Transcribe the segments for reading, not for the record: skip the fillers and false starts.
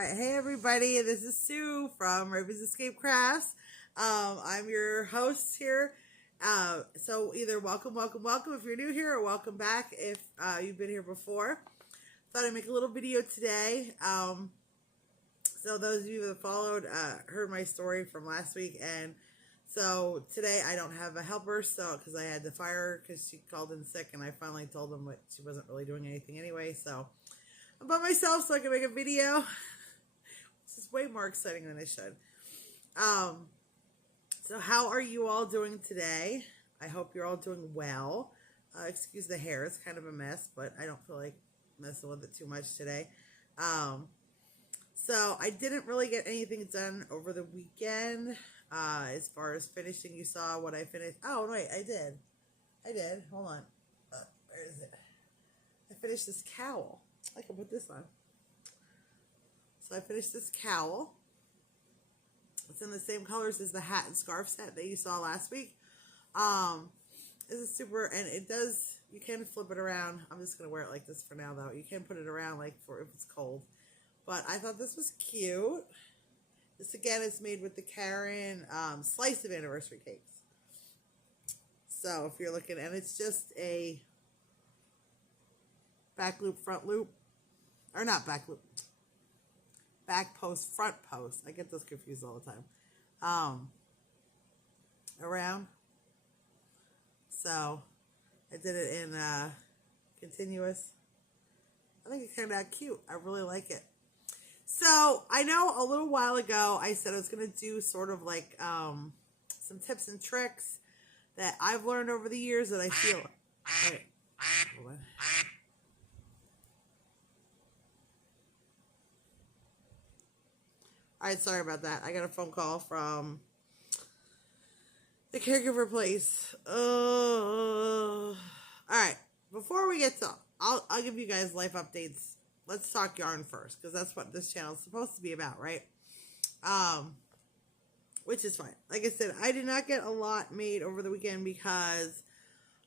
Alright, hey everybody, this is Sue from Raven's Escape Crafts. I'm your host here. So either welcome if you're new here, or welcome back if you've been here before. Thought I'd make a little video today. So those of you that followed heard my story from last week, and so today I don't have a helper, so because I had to fire her because she called in sick, and I finally told them that she wasn't really doing anything anyway, so I'm by myself so I can make a video. This is way more exciting than it should. So how are you all doing today? I hope you're all doing well. Excuse the hair, it's kind of a mess, but I don't feel like messing with it too much today. So I didn't really get anything done over the weekend. As far as finishing, you saw what I finished. Oh, wait, I did. Hold on. Where is it? I finished this cowl. I can put this on. So I finished this cowl. It's in the same colors as the hat and scarf set that you saw last week. This is super, and it does, you can flip it around. I'm just going to wear it like this for now, though. You can put it around like for if it's cold. But I thought this was cute. This, again, is made with the Karen slice of anniversary cakes. So if you're looking, and it's just a back loop, front loop. Or not back loop. Back post, front post. I get those confused all the time. Around. So I did it in continuous. I think it turned out cute. I really like it. So I know a little while ago I said I was going to do sort of like some tips and tricks that I've learned over the years that I feel. Wait, hold on. Alright, sorry about that. I got a phone call from the caregiver place. Alright, before we get to, I'll give you guys life updates. Let's talk yarn first, because that's what this channel is supposed to be about, right? Which is fine. Like I said, I did not get a lot made over the weekend because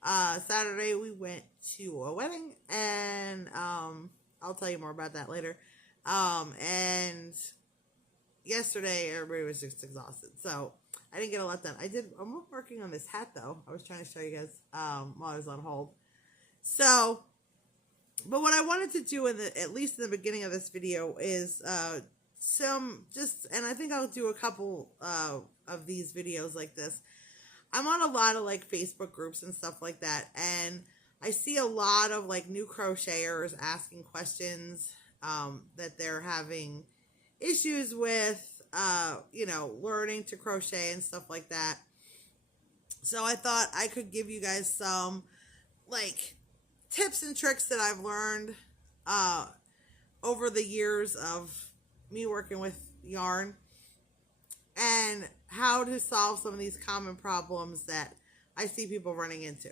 Saturday we went to a wedding, and I'll tell you more about that later. And yesterday everybody was just exhausted, so I didn't get a lot done. I'm working on this hat though. I was trying to show you guys while I was on hold. So, but what I wanted to do at least in the beginning of this video is and I think I'll do a couple of these videos like this. I'm on a lot of like Facebook groups and stuff like that, and I see a lot of like new crocheters asking questions that they're having issues with, learning to crochet and stuff like that. So I thought I could give you guys some like tips and tricks that I've learned over the years of me working with yarn, and how to solve some of these common problems that I see people running into.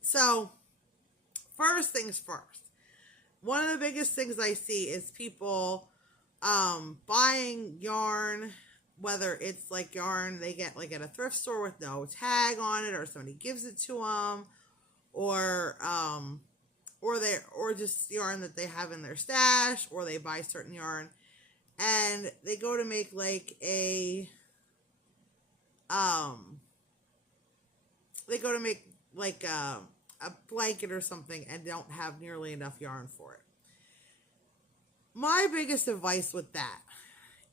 So first things first, one of the biggest things I see is people buying yarn, whether it's like yarn they get like at a thrift store with no tag on it, or somebody gives it to them, or just yarn that they have in their stash, or they buy certain yarn and they go to make like a a blanket or something and don't have nearly enough yarn for it. My biggest advice with that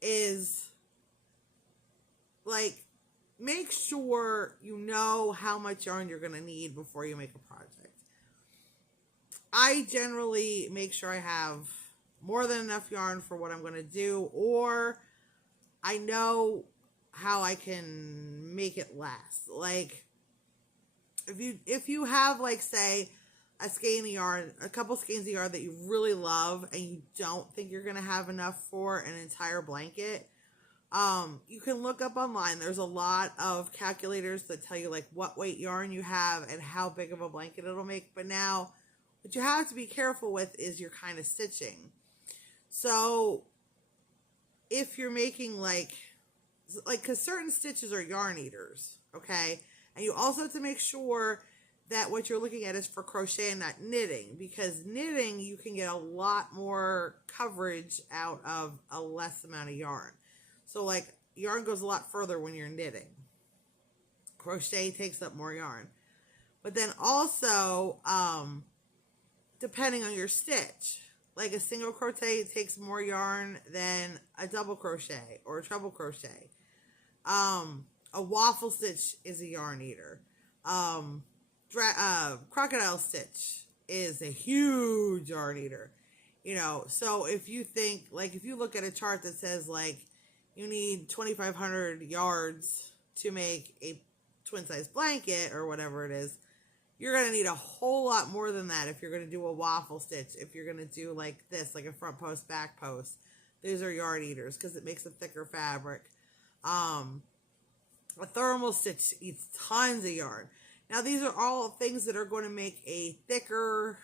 is, like, make sure you know how much yarn you're going to need before you make a project. I generally make sure I have more than enough yarn for what I'm going to do, or I know how I can make it last. Like, if you have, like, say, a skein of yarn, a couple skeins of yarn that you really love and you don't think you're going to have enough for an entire blanket, you can look up online. There's a lot of calculators that tell you like what weight yarn you have and how big of a blanket it'll make. But now what you have to be careful with is your kind of stitching. So if you're making like because certain stitches are yarn eaters, okay? And you also have to make sure that what you're looking at is for crochet and not knitting, because knitting you can get a lot more coverage out of a less amount of yarn. So like yarn goes a lot further when you're knitting. Crochet takes up more yarn. But then also, depending on your stitch, like a single crochet takes more yarn than a double crochet or a treble crochet. A waffle stitch is a yarn eater. Crocodile stitch is a huge yarn eater. You know, so if you think, like, if you look at a chart that says, like, you need 2,500 yards to make a twin size blanket or whatever it is, you're going to need a whole lot more than that if you're going to do a waffle stitch. If you're going to do like this, like a front post, back post, these are yarn eaters because it makes a thicker fabric. A thermal stitch eats tons of yarn. Now, these are all things that are going to make a thicker,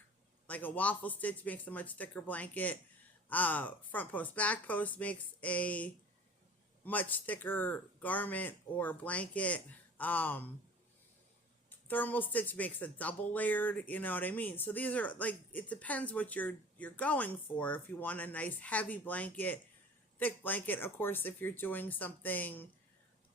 like a waffle stitch makes a much thicker blanket. Front post, back post makes a much thicker garment or blanket. Thermal stitch makes a double layered, you know what I mean? So these are like, it depends what you're going for. If you want a nice heavy blanket, thick blanket, of course, if you're doing something,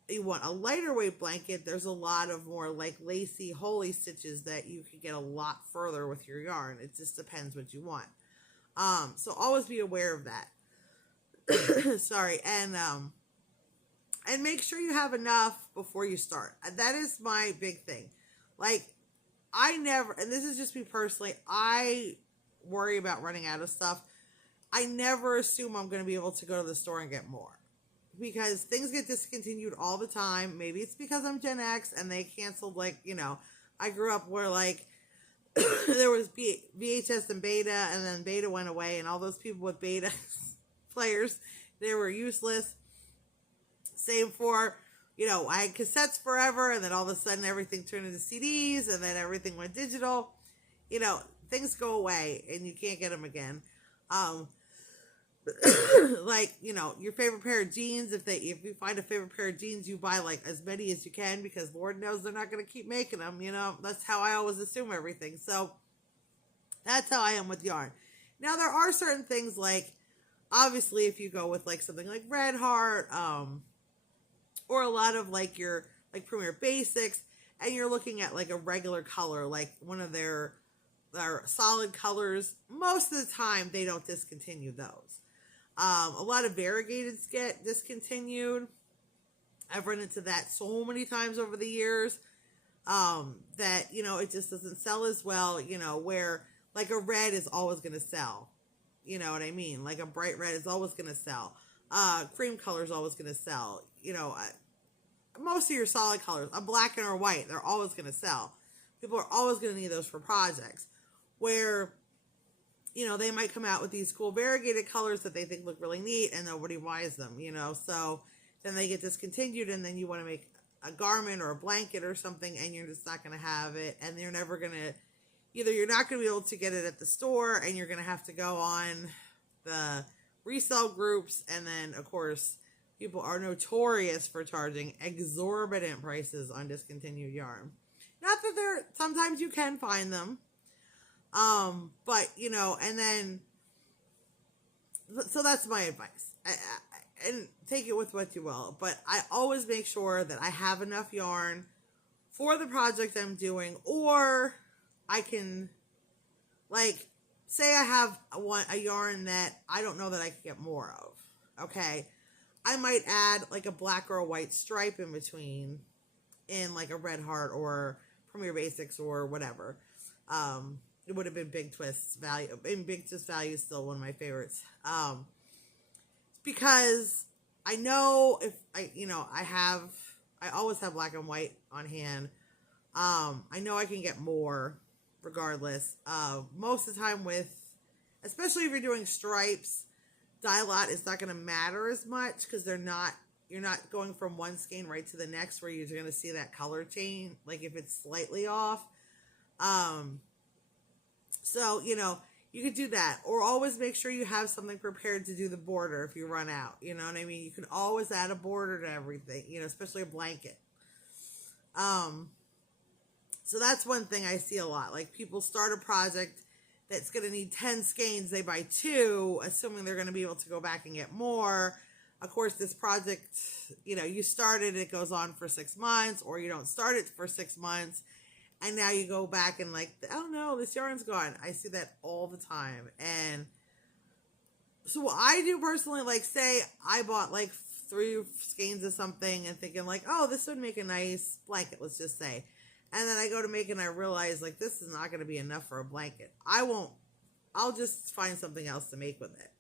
you want a lighter weight blanket, there's a lot of more like lacy, holey stitches that you can get a lot further with your yarn. It just depends what you want. So always be aware of that. Sorry. And make sure you have enough before you start. That is my big thing. Like, I never, and this is just me personally, I worry about running out of stuff. I never assume I'm going to be able to go to the store and get more, because things get discontinued all the time. Maybe it's because I'm Gen X and they canceled, like, you know, I grew up where, like, there was VHS and Beta, and then Beta went away, and all those people with Beta players, they were useless. Same for, you know, I had cassettes forever, and then all of a sudden everything turned into CDs, and then everything went digital. You know, things go away, and you can't get them again. Like, you know, your favorite pair of jeans, if you find a favorite pair of jeans, you buy like as many as you can, because Lord knows they're not going to keep making them. You know, that's how I always assume everything. So that's how I am with yarn. Now, there are certain things, like, obviously, if you go with like something like Red Heart, or a lot of like your like Premier Basics, and you're looking at like a regular color, like one of their solid colors, most of the time they don't discontinue those. A lot of variegateds get discontinued. I've run into that so many times over the years, that, you know, it just doesn't sell as well, you know, where like a red is always going to sell. You know what I mean? Like a bright red is always going to sell. Cream color is always going to sell. You know, most of your solid colors, a black and a white, they're always going to sell. People are always going to need those for projects. Where, you know, they might come out with these cool variegated colors that they think look really neat, and nobody buys them, you know. So then they get discontinued, and then you want to make a garment or a blanket or something, and you're just not going to have it, and you're never going to, either you're not going to be able to get it at the store, and you're going to have to go on the resale groups, and then, of course, people are notorious for charging exorbitant prices on discontinued yarn. Not that sometimes you can find them, but, you know, and then, so that's my advice. And take it with what you will, but I always make sure that I have enough yarn for the project I'm doing, or I can, like, say I have a yarn that I don't know that I can get more of, okay? I might add, like, a black or a white stripe in between in, like, a Red Heart or Premier Basics or whatever. It would have been Big Twist's value. And Big Twist value is still one of my favorites. Because I know if I always have black and white on hand. I know I can get more regardless. Most of the time especially if you're doing stripes, dye-lot is not going to matter as much, because you're not going from one skein right to the next where you're going to see that color change, like if it's slightly off. So, you know, you could do that, or always make sure you have something prepared to do the border if you run out. You know what I mean? You can always add a border to everything, you know, especially a blanket. So So that's one thing I see a lot. Like people start a project that's going to need 10 skeins, they buy 2, assuming they're going to be able to go back and get more. Of course, this project, you started, it goes on for 6 months, or you don't start it for 6 months, and now you go back and like, oh no, this yarn's gone. I see that all the time. And so what I do personally, like say I bought like 3 skeins of something and thinking like, oh, this would make a nice blanket, let's just say. And then I go to make it and I realize like, this is not going to be enough for a blanket. I'll just find something else to make with it.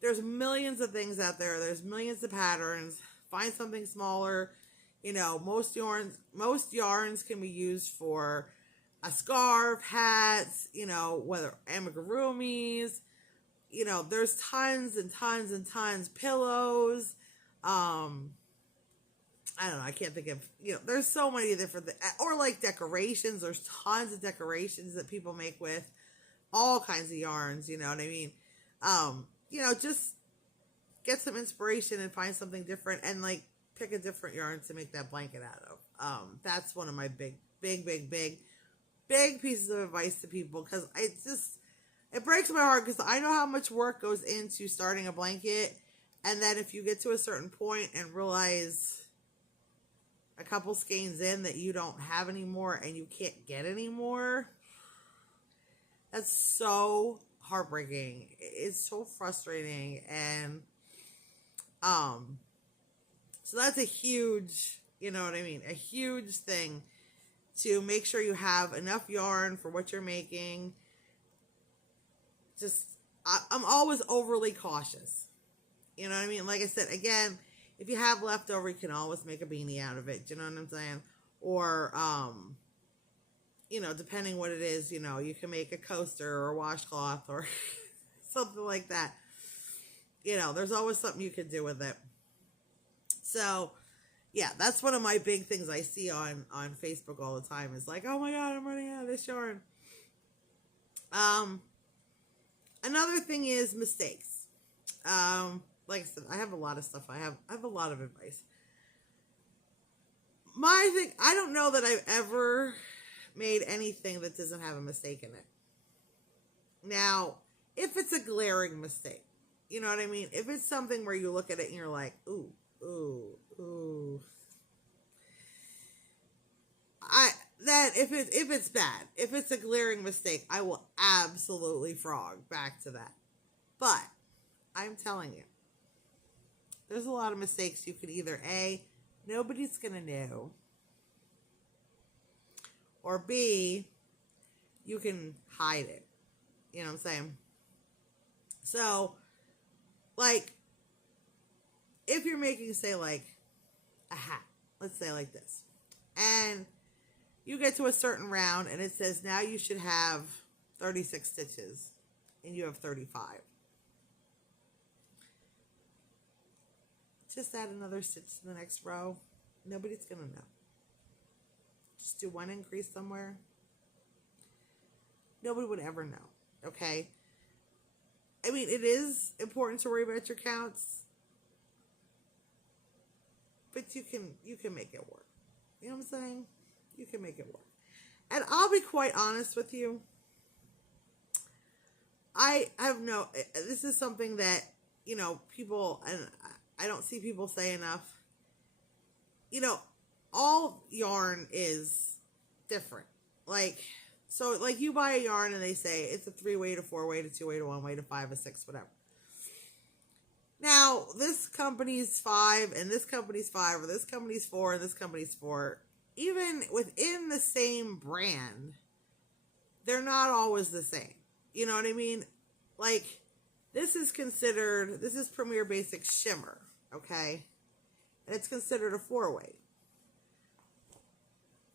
There's millions of things out there. There's millions of patterns. Find something smaller. Most yarns can be used for a scarf, hats, whether amigurumis, there's tons and tons and tons, pillows, I don't know, I can't think of, there's so many different things, or like decorations. There's tons of decorations that people make with all kinds of yarns, you know what I mean? Just get some inspiration and find something different and like pick a different yarn to make that blanket out of. That's one of my big pieces of advice to people, because it breaks my heart, because I know how much work goes into starting a blanket, and then if you get to a certain point and realize a couple skeins in that you don't have anymore and you can't get any more, that's so heartbreaking. It's so frustrating. And so that's a huge, a huge thing, to make sure you have enough yarn for what you're making. I'm always overly cautious. You know what I mean? Like I said, again, if you have leftover, you can always make a beanie out of it. You know what I'm saying? Or, depending what it is, you can make a coaster or a washcloth or something like that. There's always something you can do with it. So, yeah, that's one of my big things I see on Facebook all the time, is like, oh my God, I'm running out of this yarn. Another thing is mistakes. Like I said, I have a lot of stuff. I have a lot of advice. My thing, I don't know that I've ever made anything that doesn't have a mistake in it. Now, if it's a glaring mistake, you know what I mean? If it's something where you look at it and you're like, ooh. If it's bad, if it's a glaring mistake, I will absolutely frog back to that. But I'm telling you, there's a lot of mistakes you could either A, nobody's going to know, or B, you can hide it. You know what I'm saying? So, like, if you're making, say, like, a hat, let's say like this, and you get to a certain round and it says now you should have 36 stitches and you have 35. Just add another stitch to the next row. Nobody's going to know. Just do one increase somewhere. Nobody would ever know. Okay? I mean, it is important to worry about your counts, but you can make it work. You know what I'm saying? You can make it work. And I'll be quite honest with you. This is something that, people, and I don't see people say enough. All yarn is different. Like you buy a yarn and they say it's a 3-weight, a 4-weight, a 2-weight, a 1-weight, a 5, a 6, whatever. Now, this company's 5, and this company's 5, or this company's 4, and this company's 4. Even within the same brand, they're not always the same. You know what I mean? Like, this is Premier Basic Shimmer, okay? And it's considered a 4-weight.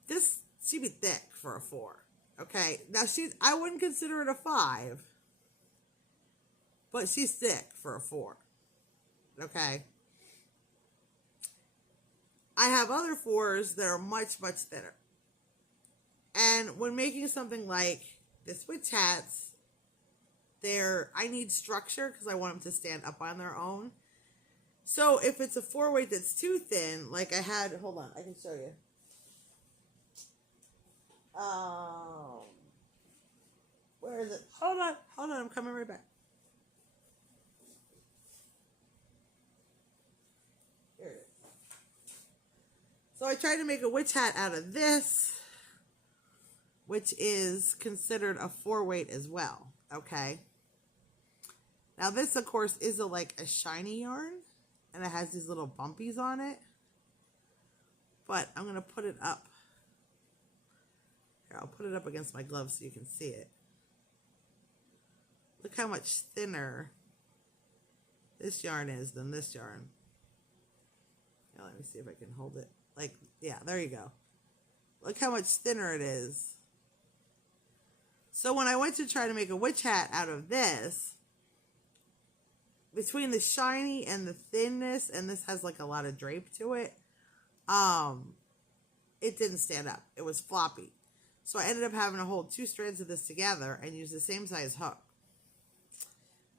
This, she'd be thick for a 4, okay? Now, I wouldn't consider it a 5, but she's thick for a 4, okay? I have other 4s that are much, much thinner. And when making something like this with hats, I need structure because I want them to stand up on their own. So if it's a 4-weight that's too thin, like I had, hold on, I can show you. Um, where is it? Hold on, I'm coming right back. Here it is. So I tried to make a witch hat out of this, which is considered a 4-weight as well. Okay. Now this, of course, is a shiny yarn, and it has these little bumpies on it. But I'm going to put it up. Here, I'll put it up against my glove so you can see it. Look how much thinner this yarn is than this yarn. Now, let me see if I can hold it. Yeah, there you go. Look how much thinner it is. So when I went to try to make a witch hat out of this, between the shiny and the thinness, and this has a lot of drape to it, it didn't stand up. It was floppy. So I ended up having to hold 2 strands of this together and use the same size hook.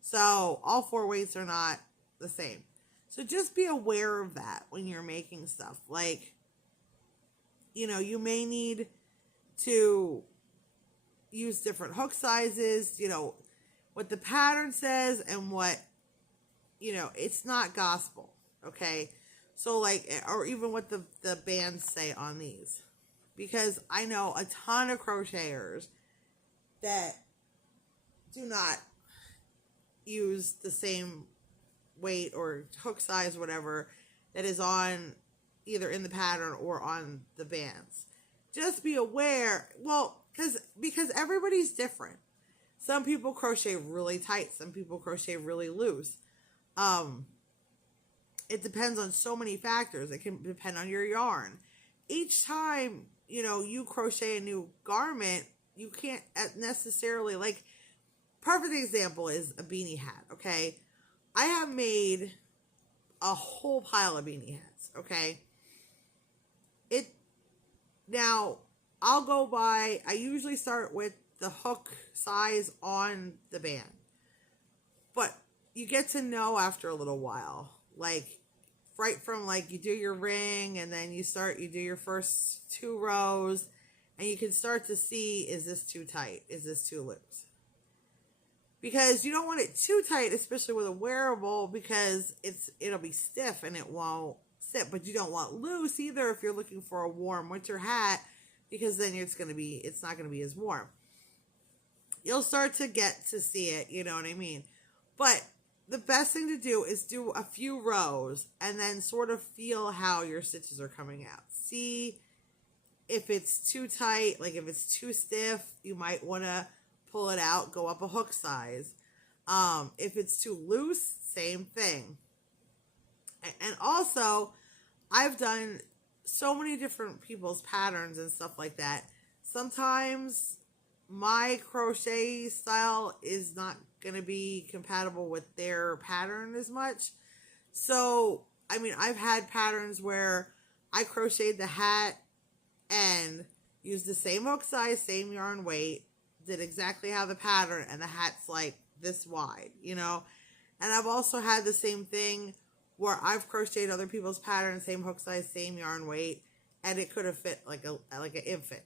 So all 4 weights are not the same. So just be aware of that when you're making stuff. You may need to use different hook sizes, what the pattern says and what, it's not gospel, okay? So or even what the bands say on these. Because I know a ton of crocheters that do not use the same weight or hook size, whatever, that is on either in the pattern or on the bands. Just be aware, because everybody's different. Some people crochet really tight, some people crochet really loose. It depends on so many factors. It can depend on your yarn. Each time, you crochet a new garment, you can't necessarily, perfect example is a beanie hat, okay? I have made a whole pile of beanie hats, okay? Now, I'll go by, I usually start with the hook size on the band. But you get to know after a little while, right from you do your ring and then you do your first 2 rows and you can start to see, is this too tight? Is this too loose? Because you don't want it too tight, especially with a wearable, because it'll be stiff and it won't sit. But you don't want loose either if you're looking for a warm winter hat, because then it's not going to be as warm. You'll start to get to see it, you know what I mean? But the best thing to do is do a few rows and then sort of feel how your stitches are coming out. See if it's too tight, if it's too stiff, you might want to pull it out, go up a hook size. If it's too loose, same thing. And also, I've done so many different people's patterns and stuff like that. Sometimes my crochet style is not going to be compatible with their pattern as much. So, I've had patterns where I crocheted the hat and used the same hook size, same yarn weight, did exactly how the pattern, and the hat's this wide, And I've also had the same thing where I've crocheted other people's patterns, same hook size, same yarn weight, and it could have fit like an infant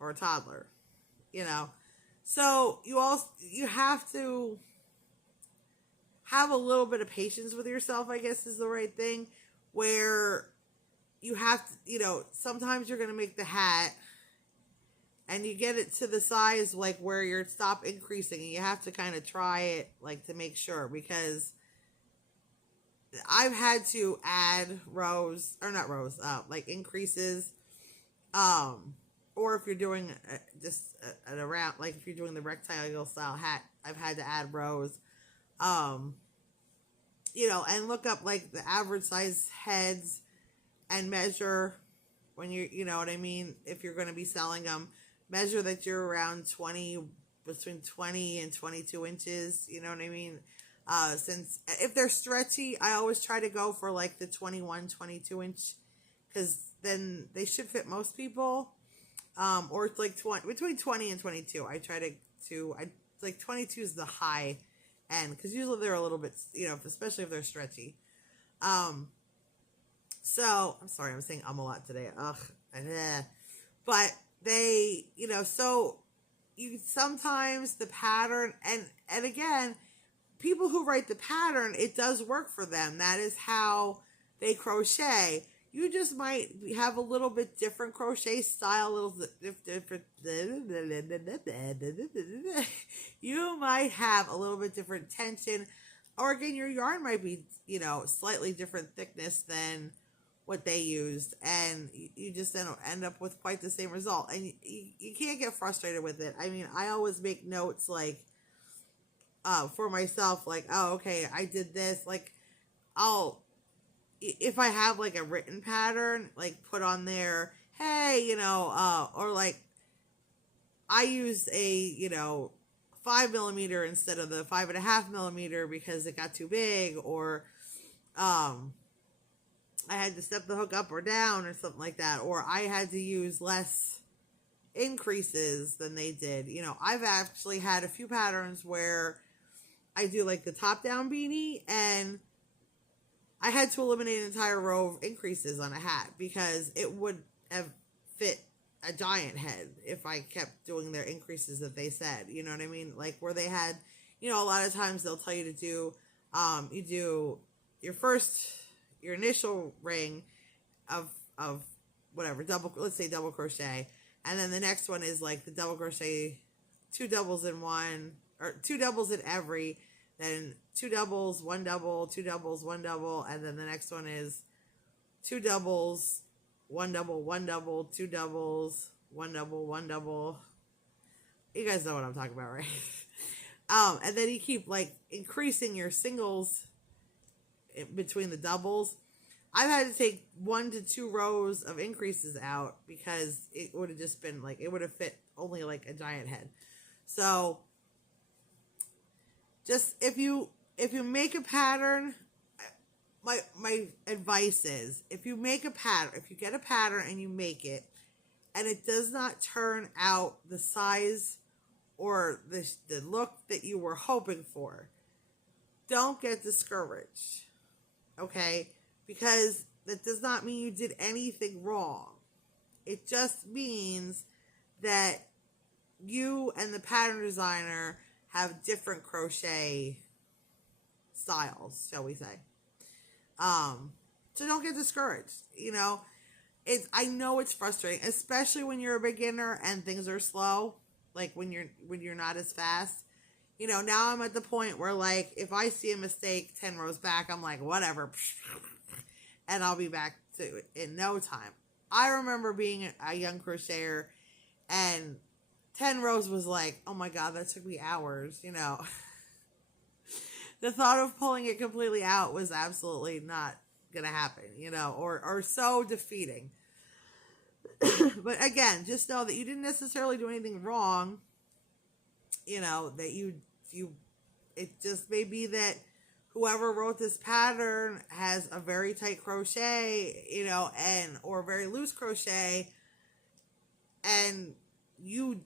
or a toddler, So you have to have a little bit of patience with yourself, I guess is the right thing, where you have to, sometimes you're going to make the hat and you get it to the size where you're stop increasing, and you have to kind of try it to make sure, because I've had to add increases, or if you're doing just an around, if you're doing the rectangle style hat, I've had to add rows, and look up the average size heads and measure when you know what I mean, if you're going to be selling them. Measure that you're around between 20 and 22 inches, you know what I mean? Since if they're stretchy, I always try to go for the 21, 22 inch, because then they should fit most people. Or it's between 20 and 22. I try to 22 is the high end, because usually they're a little bit, especially if they're stretchy. So I'm sorry, I'm saying a lot today. But they, so you sometimes the pattern, and again, people who write the pattern, it does work for them. That is how they crochet. You just might have a little bit different crochet style, a little different. You might have a little bit different tension, or again, your yarn might be, slightly different thickness than what they used, and you just end up with quite the same result. And you can't get frustrated with it. I mean, I always make notes like, for myself, like, oh, okay, I did this. Like, if I have like a written pattern, like put on there, hey, or like I used a, 5mm instead of the 5.5mm because it got too big, or, I had to step the hook up or down or something like that, or I had to use less increases than they did. I've actually had a few patterns where I do like the top down beanie, and I had to eliminate an entire row of increases on a hat because it would have fit a giant head if I kept doing their increases that they said. You know what I mean? Like where they had, a lot of times they'll tell you to do, you do your initial ring of whatever, let's say double crochet. And then the next one is like the double crochet, 2 doubles in one, or 2 doubles in every, then 2 doubles, 1 double, 2 doubles, 1 double, and then the next one is 2 doubles, 1 double, 1 double, 2 doubles, 1 double, 1 double. You guys know what I'm talking about, right? And then you keep like increasing your singles between the doubles. I've had to take 1 to 2 rows of increases out because it would have just been like, it would have fit only like a giant head. So just if you make a pattern, my advice is, if you make a pattern, if you get a pattern and you make it and it does not turn out the size or the look that you were hoping for, don't get discouraged. Okay? Because that does not mean you did anything wrong. It just means that you and the pattern designer have different crochet styles, shall we say. So don't get discouraged. I know it's frustrating, especially when you're a beginner and things are slow, like when you're not as fast. Now I'm at the point where, like, if I see a mistake 10 rows back, I'm like, whatever, and I'll be back to it in no time. I remember being a young crocheter, and 10 rows was like, oh my God, that took me hours, The thought of pulling it completely out was absolutely not gonna happen, or so defeating. But again, just know that you didn't necessarily do anything wrong. That you it just may be that whoever wrote this pattern has a very tight crochet, or very loose crochet, and you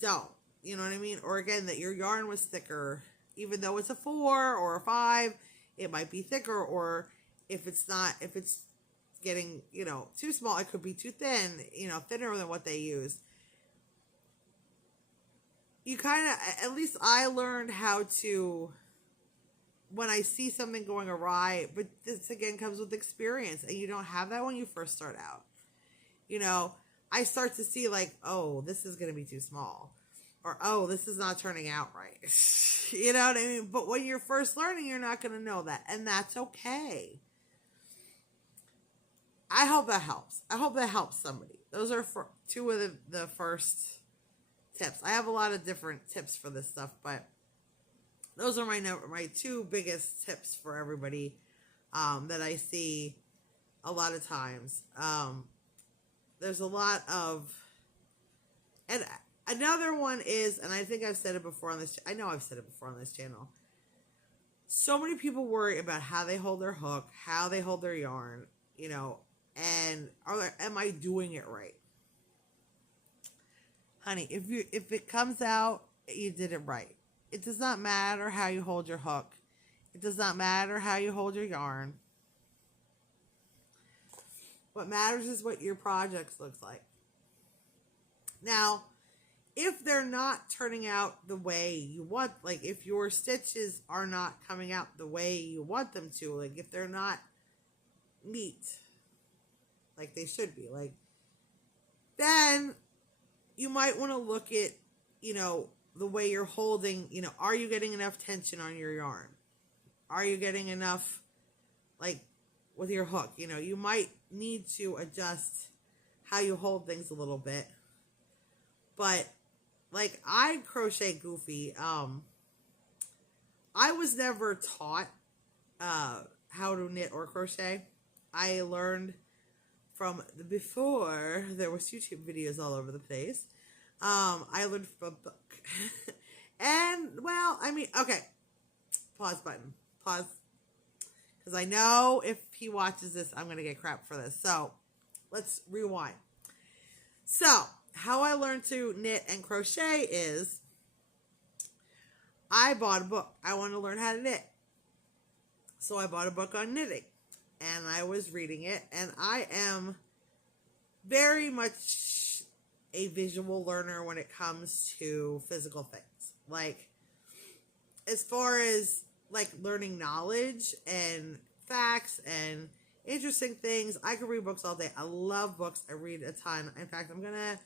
don't, you know what I mean? Or again, that your yarn was thicker, even though it's a 4 or a 5, it might be thicker, or if it's getting, too small, it could be too thin, thinner than what they used. You kind of, at least I learned how to, when I see something going awry, but this again comes with experience, and you don't have that when you first start out. I start to see like, oh, this is going to be too small, or, oh, this is not turning out right. You know what I mean? But when you're first learning, you're not going to know that, and that's okay. I hope that helps. I hope that helps somebody. Those are 2 of the first tips. I have a lot of different tips for this stuff, but those are my 2 biggest tips for everybody that I see a lot of times. There's a lot of, and another one is, and I think I've said it before on this, I know I've said it before on this channel. So many people worry about how they hold their hook, how they hold their yarn, and am I doing it right? Honey, if it comes out, you did it right. It does not matter how you hold your hook. It does not matter how you hold your yarn. What matters is what your project looks like. Now, if they're not turning out the way you want, like if your stitches are not coming out the way you want them to, like if they're not neat like they should be, like, then you might want to look at, the way you're holding, are you getting enough tension on your yarn? Are you getting enough, like, with your hook? You might need to adjust how you hold things a little bit. But, like, I crochet goofy. I was never taught how to knit or crochet. I learned from before there was YouTube videos all over the place. I learned from a book. And, well, I mean, okay. Pause button. Pause. Because I know if he watches this, I'm going to get crap for this. So, let's rewind. So, how I learned to knit and crochet is I bought a book. I wanted to learn how to knit. So, I bought a book on knitting. And I was reading it. And I am very much a visual learner when it comes to physical things. Like, as far as, like, learning knowledge and facts and interesting things, I could read books all day. I love books. I read a ton. In fact, I'm going to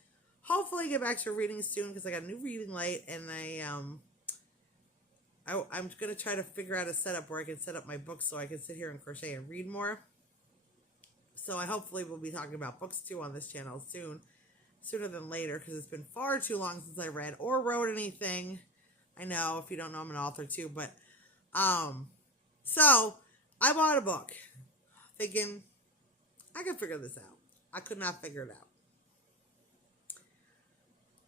hopefully get back to reading soon because I got a new reading light, and I'm going to try to figure out a setup where I can set up my books so I can sit here and crochet and read more. So I hopefully will be talking about books too on this channel soon. Sooner than later, because it's been far too long since I read or wrote anything. I know, if you don't know, I'm an author too, but so I bought a book thinking I can figure this out. I could not figure it out.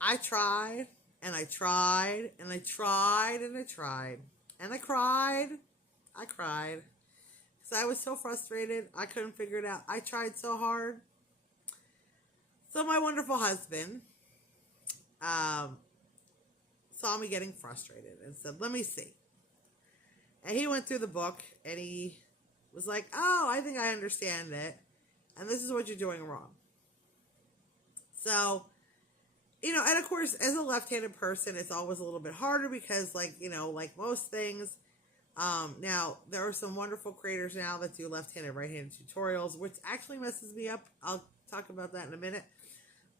I tried and I tried and I tried and I tried and I cried. I cried because I was so frustrated. I couldn't figure it out. I tried so hard. So my wonderful husband saw me getting frustrated and said, let me see. And he went through the book and he was like, oh, I think I understand it. And this is what you're doing wrong. So, and of course, as a left-handed person, it's always a little bit harder because, like, like most things, now there are some wonderful creators now that do left-handed, right-handed tutorials, which actually messes me up. I'll talk about that in a minute.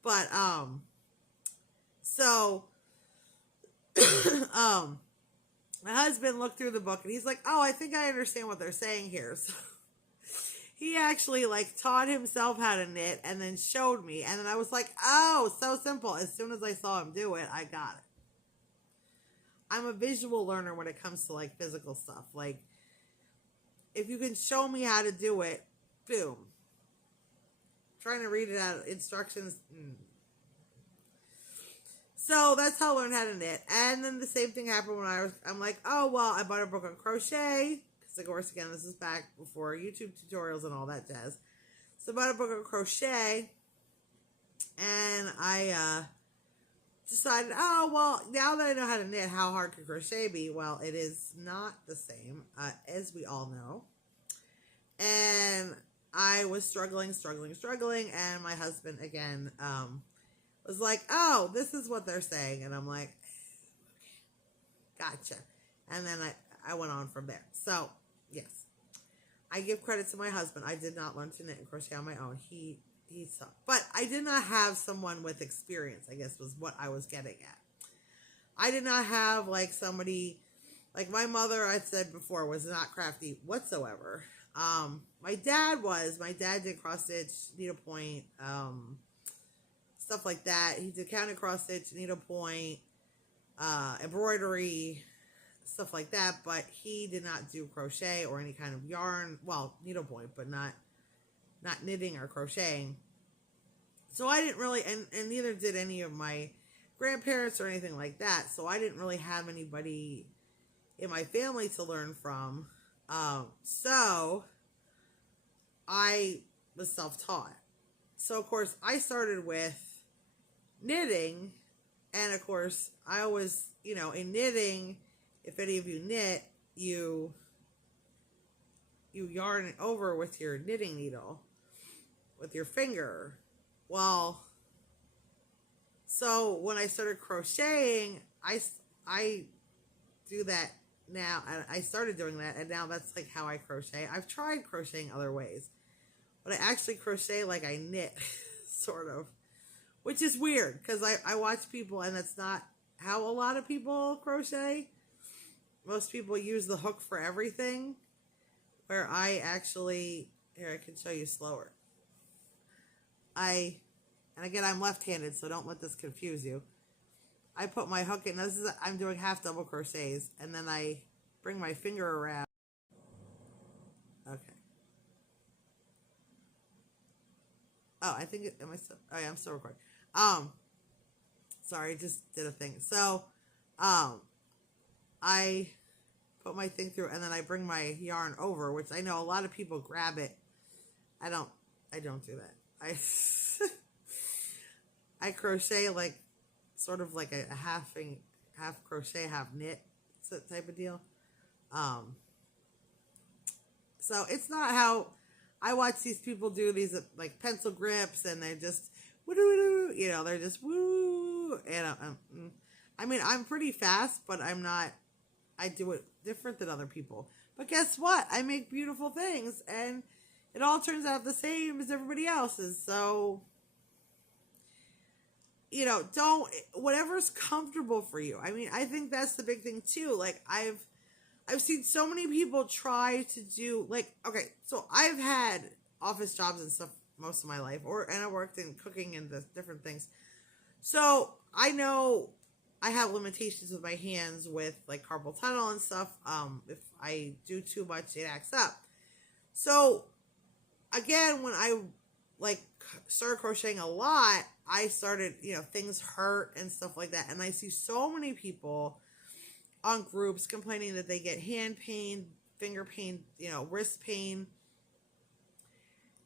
But, so, my husband looked through the book and he's like, oh, I think I understand what they're saying here. So he actually, like, taught himself how to knit and then showed me. And then I was like, oh, so simple. As soon as I saw him do it, I got it. I'm a visual learner when it comes to, like, physical stuff. Like, if you can show me how to do it, boom. Trying to read it out, instructions. So that's how I learned how to knit. And then the same thing happened when I'm like, oh, well, I bought a book on crochet. Because, of course, again, this is back before YouTube tutorials and all that jazz. So I bought a book on crochet. And I decided, oh, well, now that I know how to knit, how hard could crochet be? Well, it is not the same, as we all know. And I was struggling, and my husband, again, was like, oh, this is what they're saying. And I'm like, okay, gotcha. And then I went on from there. So, yes, I give credit to my husband. I did not learn to knit and crochet on my own. He sucked. But I did not have someone with experience, I guess, was what I was getting at. I did not have, like, somebody, like my mother, I said before, was not crafty whatsoever. My dad was. My dad did cross stitch, needlepoint, stuff like that. He did counted cross stitch, needlepoint, embroidery, stuff like that. But he did not do crochet or any kind of yarn. Well, needlepoint, but not knitting or crocheting. So I didn't really, and neither did any of my grandparents or anything like that. So I didn't really have anybody in my family to learn from. So I was self-taught. So, of course, I started with knitting. And, of course, I always, in knitting, if any of you knit, you yarn it over with your knitting needle, with your finger. Well, So when I started crocheting, I do that now. I started doing that, and now that's like how I crochet. I've tried crocheting other ways, but I actually crochet like I knit, sort of, which is weird because I watch people, and that's not how a lot of people crochet. Most people use the hook for everything, where I actually, here, I can show you slower. And again, I'm left-handed, so don't let this confuse you. I put my hook in, I'm doing half double crochets, and then I bring my finger around. Okay. Oh, I think, am I still, oh yeah, I'm still recording. Sorry, just did a thing. So, I put my thing through, and then I bring my yarn over, which I know a lot of people grab it. I don't do that. I crochet like, sort of like a half crochet, half knit type of deal. So it's not how I watch these people do these like pencil grips, and they're just woo, you know, they're just woo. And I mean, I'm pretty fast, but I'm not. I do it different than other people. But guess what? I make beautiful things, and it all turns out the same as everybody else's. So, you know, whatever's comfortable for you. I mean, I think that's the big thing too. Like I've seen so many people try to do, like, okay, so I've had office jobs and stuff most of my life, and I worked in cooking and the different things. So I know I have limitations with my hands with like carpal tunnel and stuff. If I do too much, it acts up. So again, when I like started crocheting a lot, I started, you know, things hurt and stuff like that. And I see so many people on groups complaining that they get hand pain, finger pain, you know, wrist pain.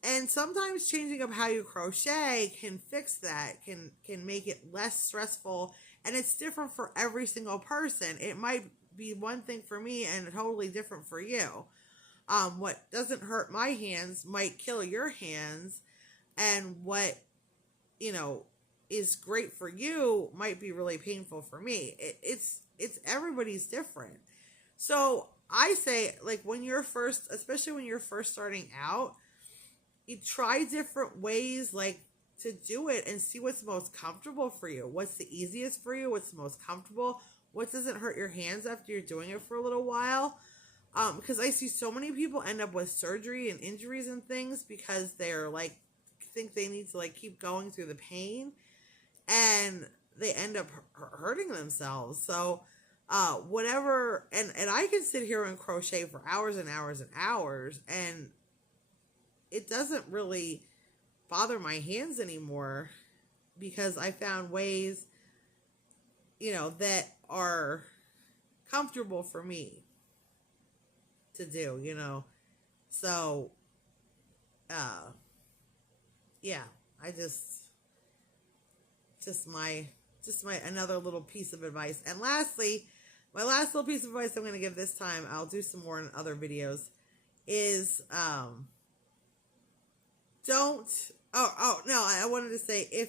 And sometimes changing up how you crochet can fix that, can make it less stressful. And it's different for every single person. It might be one thing for me and totally different for you. What doesn't hurt my hands might kill your hands. And what, you know, is great for you might be really painful for me. It's everybody's different. So I say, like, when you're first, especially when you're first starting out, you try different ways, like, to do it and see what's most comfortable for you. What's the easiest for you? What's the most comfortable? What doesn't hurt your hands after you're doing it for a little while? Because I see so many people end up with surgery and injuries and things because they're like, think they need to like keep going through the pain, and they end up hurting themselves. So whatever, and I can sit here and crochet for hours and hours and hours, and it doesn't really bother my hands anymore because I found ways, you know, that are comfortable for me to do, you know. So yeah, I just my another little piece of advice. And lastly, my last little piece of advice I'm going to give this time, I'll do some more in other videos, is don't, no, I wanted to say,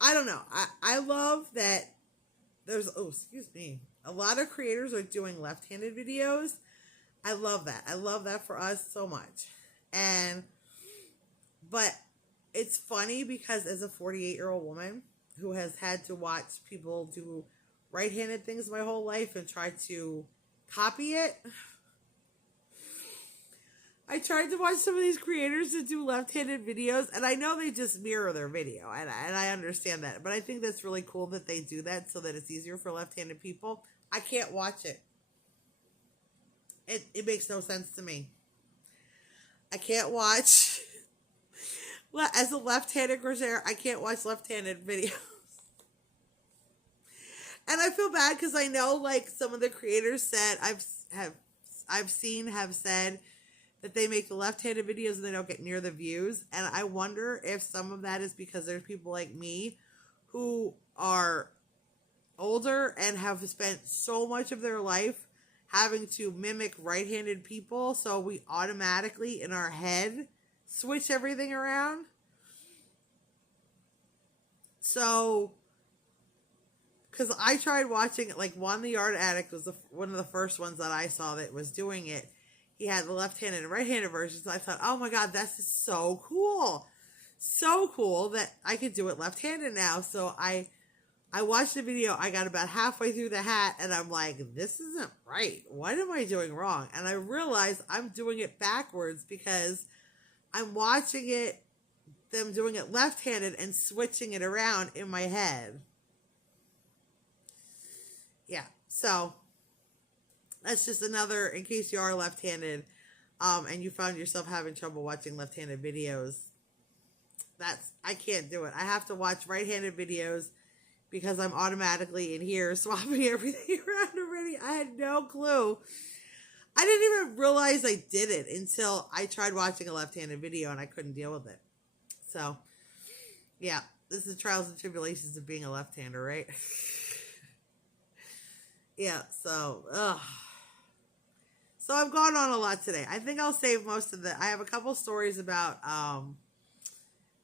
I don't know, I love that there's, a lot of creators are doing left-handed videos. I love that. I love that for us so much. But it's funny because as a 48-year-old woman who has had to watch people do right-handed things my whole life and try to copy it, I tried to watch some of these creators that do left-handed videos, and I know they just mirror their video, and I understand that, but I think that's really cool that they do that so that it's easier for left-handed people. I can't watch it. It makes no sense to me. I can't watch... As a left-handed crocheter, I can't watch left-handed videos. And I feel bad because I know, like, some of the creators said, I've seen have said that they make the left-handed videos and they don't get near the views. And I wonder if some of that is because there's people like me who are older and have spent so much of their life having to mimic right-handed people. So we automatically, in our head, switch everything around. So, because I tried watching it, like Juan the Yard Addict was one of the first ones that I saw that was doing it. He had the left-handed and right-handed versions. I thought, oh my God, that's so cool. So cool that I could do it left-handed now. So I watched the video. I got about halfway through the hat and I'm like, this isn't right. What am I doing wrong? And I realized I'm doing it backwards because I'm watching them doing it left-handed and switching it around in my head. Yeah, so that's just another, in case you are left-handed, and you found yourself having trouble watching left-handed videos. I can't do it. I have to watch right-handed videos because I'm automatically in here swapping everything around already. I had no clue. I didn't even realize I did it until I tried watching a left-handed video and I couldn't deal with it. So, yeah, this is the trials and tribulations of being a left-hander, right? Yeah, so I've gone on a lot today. I think I'll save most of I have a couple stories about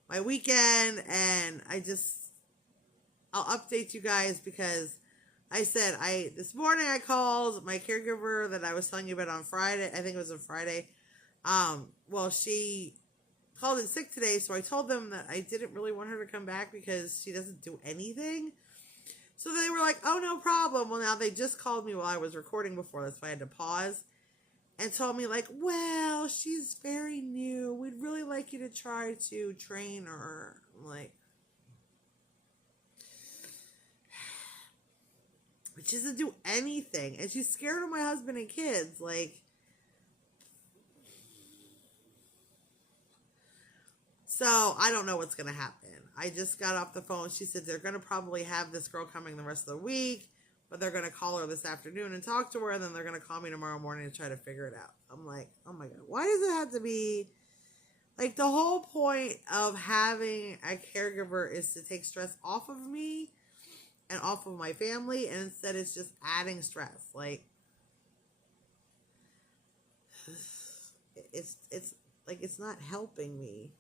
my weekend, and I'll update you guys because I said this morning I called my caregiver that I was telling you about on Friday. I think it was on Friday. Well, she called in sick today, so I told them that I didn't really want her to come back because she doesn't do anything. So they were like, oh, no problem. Well, now they just called me while I was recording before this, so I had to pause, and told me like, well, she's very new. We'd really like you to try to train her. I'm like, but she doesn't do anything. And she's scared of my husband and kids. Like, so I don't know what's going to happen. I just got off the phone. She said they're going to probably have this girl coming the rest of the week, but they're going to call her this afternoon and talk to her, and then they're going to call me tomorrow morning to try to figure it out. I'm like, oh my God, why does it have to be, like, the whole point of having a caregiver is to take stress off of me and off of my family, and instead it's just adding stress. Like, it's like, it's not helping me.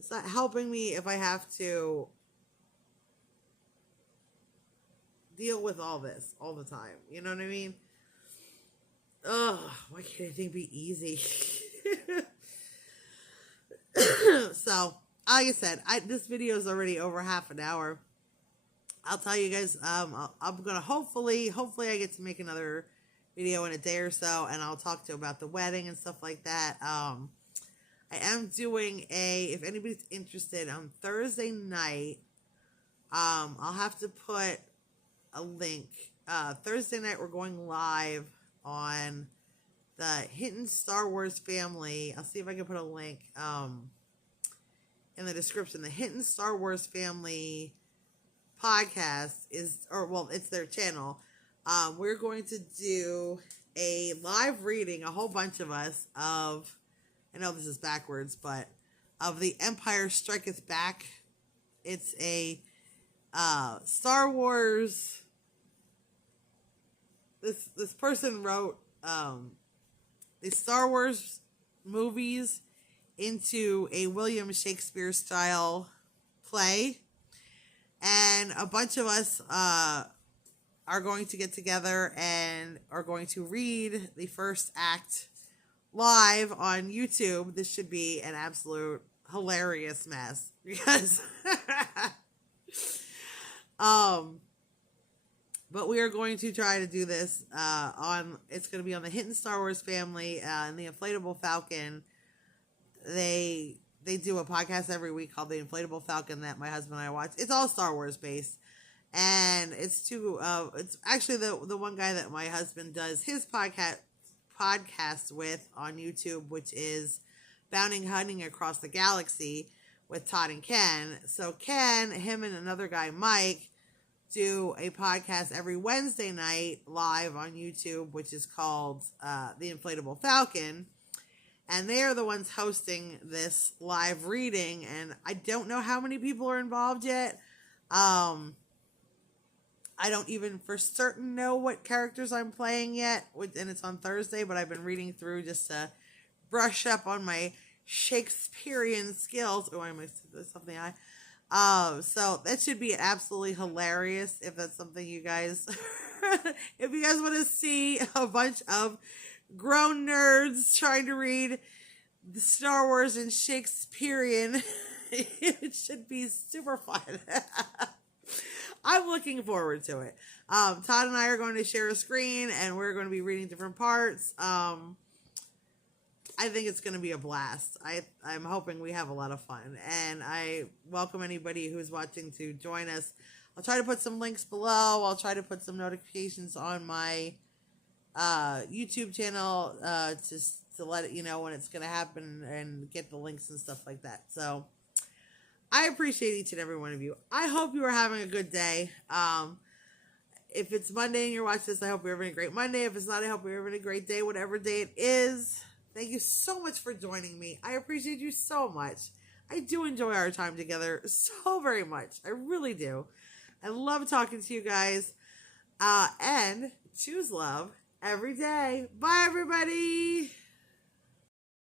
It's not helping me if I have to deal with all this all the time. You know what I mean? Ugh, why can't anything be easy? So, like I said, this video is already over half an hour. I'll tell you guys, I'm going to hopefully I get to make another video in a day or so, and I'll talk to you about the wedding and stuff like that. I am doing if anybody's interested, on Thursday night, I'll have to put a link. Thursday night, we're going live on the Hinton Star Wars family. I'll see if I can put a link in the description. The Hinton Star Wars family podcast it's their channel. We're going to do a live reading, a whole bunch of us, of, I know this is backwards, but of The Empire Striketh Back. It's a Star Wars. This person wrote the Star Wars movies into a William Shakespeare style play, and a bunch of us are going to get together and are going to read the first act live on YouTube. This should be an absolute hilarious mess because but we are going to try to do this it's going to be on the Hinton Star Wars family and the Inflatable Falcon. They do a podcast every week called the Inflatable Falcon that my husband and I watch. It's all Star Wars based, and it's actually the one guy that my husband does his podcast with on YouTube, which is Bounding Hunting Across the Galaxy with Todd and Ken. So Ken, him and another guy, Mike, do a podcast every Wednesday night live on YouTube, which is called The Inflatable Falcon. And they are the ones hosting this live reading. And I don't know how many people are involved yet. I don't even for certain know what characters I'm playing yet. And it's on Thursday, but I've been reading through just to brush up on my Shakespearean skills. Oh, I missed this off the eye. So that should be absolutely hilarious if that's something you guys, if you guys want to see a bunch of grown nerds trying to read the Star Wars and Shakespearean, it should be super fun. I'm looking forward to it. Todd and I are going to share a screen and we're going to be reading different parts. I think it's going to be a blast. I'm hoping we have a lot of fun. And I welcome anybody who's watching to join us. I'll try to put some links below. I'll try to put some notifications on my YouTube channel just to let you know when it's going to happen and get the links and stuff like that. So I appreciate each and every one of you. I hope you are having a good day. If it's Monday and you're watching this, I hope you're having a great Monday. If it's not, I hope you're having a great day, whatever day it is. Thank you so much for joining me. I appreciate you so much. I do enjoy our time together so very much. I really do. I love talking to you guys. And choose love every day. Bye, everybody.